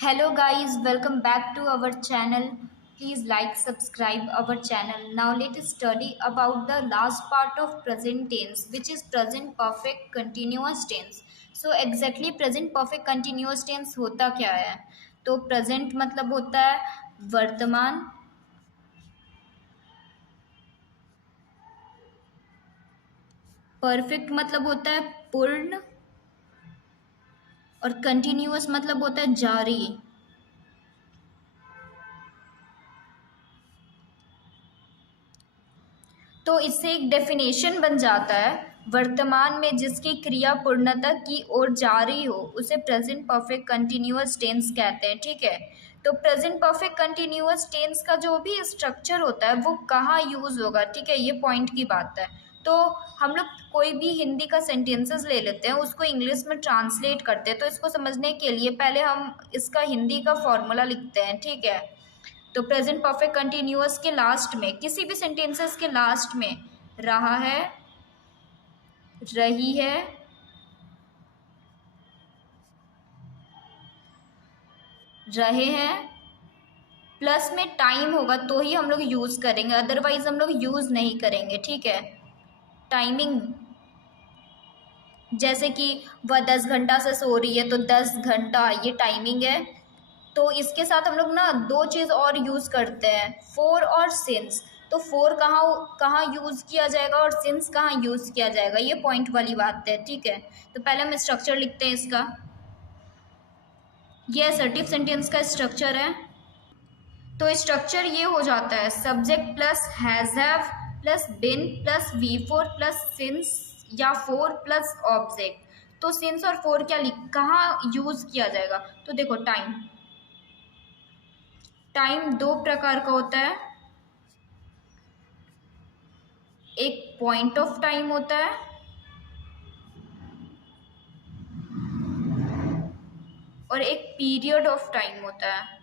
Hello guys, welcome back to our channel. Please like, subscribe our channel. Now let us study about the last part of present tense, which is present perfect continuous tense. So exactly present perfect continuous tense होता क्या है? तो present मतलब होता है वर्तमान, perfect मतलब होता है पूर्ण और continuous मतलब होता है जारी। तो इससे एक डेफिनेशन बन जाता है, वर्तमान में जिसकी क्रिया पूर्णता की ओर जारी हो उसे प्रेजेंट परफेक्ट कंटिन्यूअस टेंस कहते हैं। ठीक है, तो प्रेजेंट परफेक्ट कंटिन्यूअस टेंस का जो भी स्ट्रक्चर होता है वो कहाँ यूज होगा, ठीक है, ये पॉइंट की बात है। तो हम लोग कोई भी हिंदी का सेंटेंसेस ले लेते हैं, उसको इंग्लिश में ट्रांसलेट करते हैं। तो इसको समझने के लिए पहले हम इसका हिंदी का फॉर्मूला लिखते हैं। ठीक है, तो प्रेजेंट परफेक्ट कंटिन्यूअस के लास्ट में, किसी भी सेंटेंसेस के लास्ट में रहा है, रही है, रहे हैं, प्लस में टाइम होगा तो ही हम लोग यूज करेंगे, अदरवाइज हम लोग यूज नहीं करेंगे। ठीक है, टाइमिंग, जैसे कि वह 10 घंटा से सो रही है तो 10 घंटा ये टाइमिंग है। तो इसके साथ हम लोग ना दो चीज़ और यूज़ करते हैं, फोर और सिंस। तो फोर कहाँ कहाँ यूज़ किया जाएगा और सिंस कहाँ यूज़ किया जाएगा, ये पॉइंट वाली बात है। ठीक है, तो पहले हम स्ट्रक्चर लिखते हैं इसका। ये असर्टिव सेंटेंस का स्ट्रक्चर है। तो स्ट्रक्चर ये हो जाता है, subject plus has have plus been plus V four plus since या फोर प्लस ऑब्जेक्ट। तो सिंस और फोर क्या कहाँ यूज़ किया जाएगा, तो देखो टाइम, टाइम दो प्रकार का होता है, एक पॉइंट ऑफ टाइम होता है और एक पीरियड ऑफ टाइम होता है।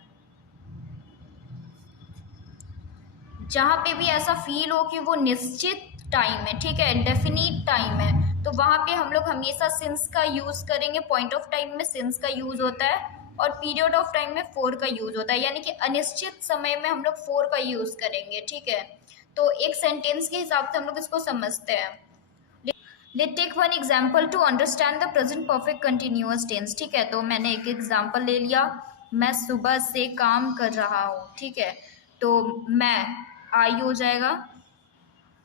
जहाँ पे भी ऐसा फील हो कि वो निश्चित टाइम है, ठीक है, डेफिनिट टाइम है, तो वहाँ पे हम लोग हमेशा सिंस का यूज़ करेंगे। पॉइंट ऑफ टाइम में सिंस का यूज़ होता है और पीरियड ऑफ टाइम में फोर का यूज़ होता है, यानी कि अनिश्चित समय में हम लोग फोर का यूज़ करेंगे। ठीक है, तो एक सेंटेंस के हिसाब से हम लोग इसको समझते हैं। Let take one example to understand the present perfect continuous tense. ठीक है, तो मैंने एक एग्जाम्पल ले लिया, मैं सुबह से काम कर रहा हूँ। ठीक है, तो मैं आई हो जाएगा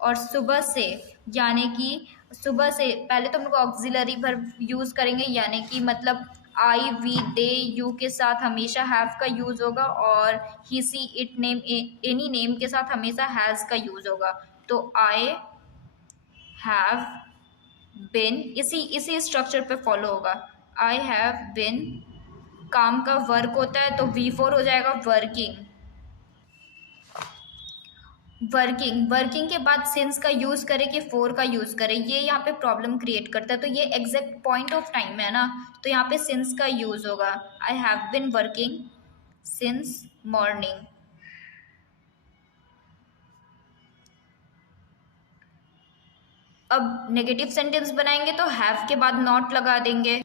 और सुबह से, यानी कि सुबह से पहले तो हम लोग ऑक्सिलरी वर्ब यूज़ करेंगे, यानी कि मतलब आई वी दे यू के साथ हमेशा हैव का यूज़ होगा और he she it name any name के साथ हमेशा हैज़ का यूज़ होगा। तो आई हैव बिन इसी इसी स्ट्रक्चर पे फॉलो होगा। आई हैव बिन, काम का वर्क होता है तो वी फोर हो जाएगा वर्किंग। वर्किंग वर्किंग के बाद सिंस का यूज करें कि फोर का यूज करें, ये यहाँ पे प्रॉब्लम क्रिएट करता है। तो ये एग्जैक्ट पॉइंट ऑफ टाइम है ना, तो यहाँ पे सिंस का यूज होगा। I have been working since morning. अब नेगेटिव सेंटेंस बनाएंगे तो हैव के बाद नॉट लगा देंगे।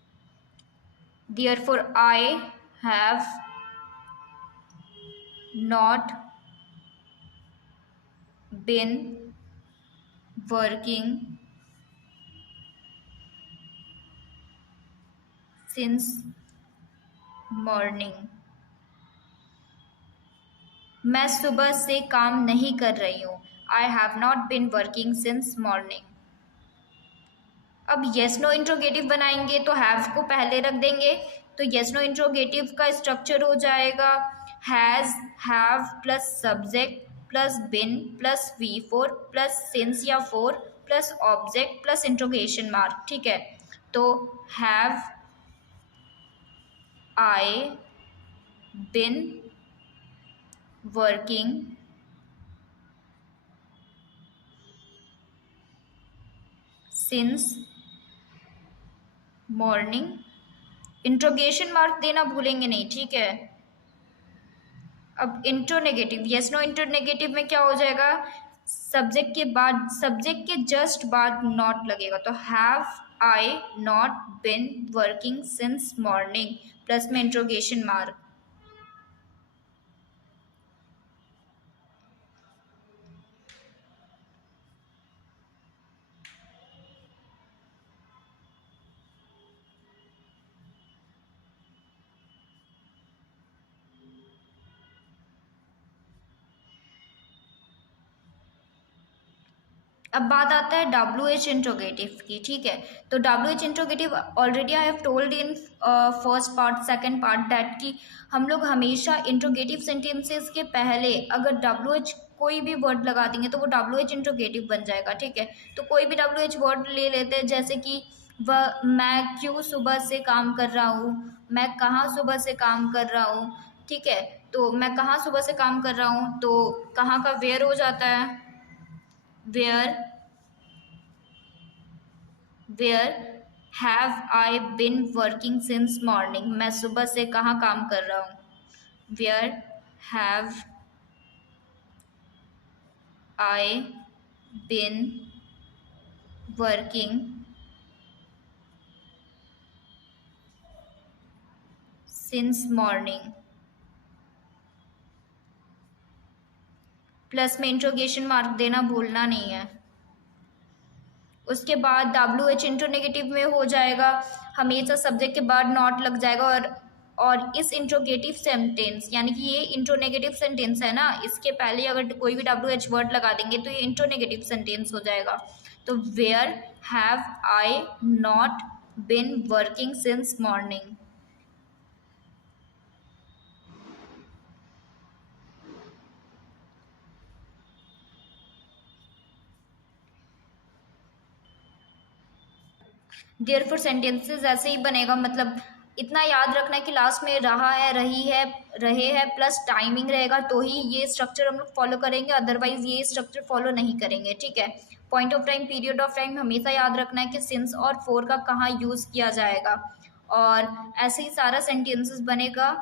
Therefore I have not been working since morning. मैं सुबह से काम नहीं कर रही हूँ। I have not been working since morning. अब येस नो इंट्रोगेटिव बनाएंगे तो हैव को पहले रख देंगे। तो येस नो इंट्रोगेटिव का स्ट्रक्चर हो जाएगा has have plus subject plus been plus V four plus since या for plus object plus interrogation mark. ठीक है, तो have I been working since morning. Interrogation mark देना भूलेंगे नहीं। ठीक है, अब into negative, yes no into negative में क्या हो जाएगा, सब्जेक्ट के बाद, सब्जेक्ट के जस्ट बाद नॉट लगेगा। तो have I not been working since morning plus में इंट्रोगेशन मार्क। अब बात आता है WH इंट्रोगेटिव की, ठीक है। तो WH interrogative already I have told in first part second part that कि हम लोग हमेशा इंट्रोगेटिव सेंटेंसेस के पहले अगर WH कोई भी वर्ड लगा देंगे तो वो WH इंट्रोगेटिव बन जाएगा, ठीक है। तो कोई भी WH वर्ड ले लेते हैं, जैसे कि वह मैं क्यों सुबह से काम कर रहा हूँ, मैं कहाँ सुबह से काम कर रहा हूँ, ठीक है। तो मैं कहाँ सुबह से काम कर रहा हूँ, तो कहाँ का वेयर हो जाता है, where have I been working since morning, मैं सुबह से कहाँ काम कर रहा हूँ, where have I been working since morning. Plus में इंट्रोगेशन मार्क देना भूलना नहीं है। उसके बाद WH इंट्रोनेगेटिव में हो जाएगा, हमेशा सब्जेक्ट के बाद नॉट लग जाएगा, और इस इंट्रोगेटिव सेंटेंस यानी कि ये इंट्रोनेगेटिव सेंटेंस है ना, इसके पहले अगर कोई भी WH वर्ड लगा देंगे तो ये इंट्रोनेगेटिव सेंटेंस हो जाएगा। तो where have I not been working since morning. Therefore sentences ऐसे ही बनेगा, मतलब इतना याद रखना है कि लास्ट में रहा है, रही है, रहे है प्लस टाइमिंग रहेगा तो ही ये स्ट्रक्चर हम लोग फॉलो करेंगे, अदरवाइज ये स्ट्रक्चर फॉलो नहीं करेंगे, ठीक है। Point of time, period of time हमेशा याद रखना है कि सिंस और फॉर का कहाँ यूज़ किया जाएगा, और ऐसे ही सारा सेंटेंसेस बनेगा।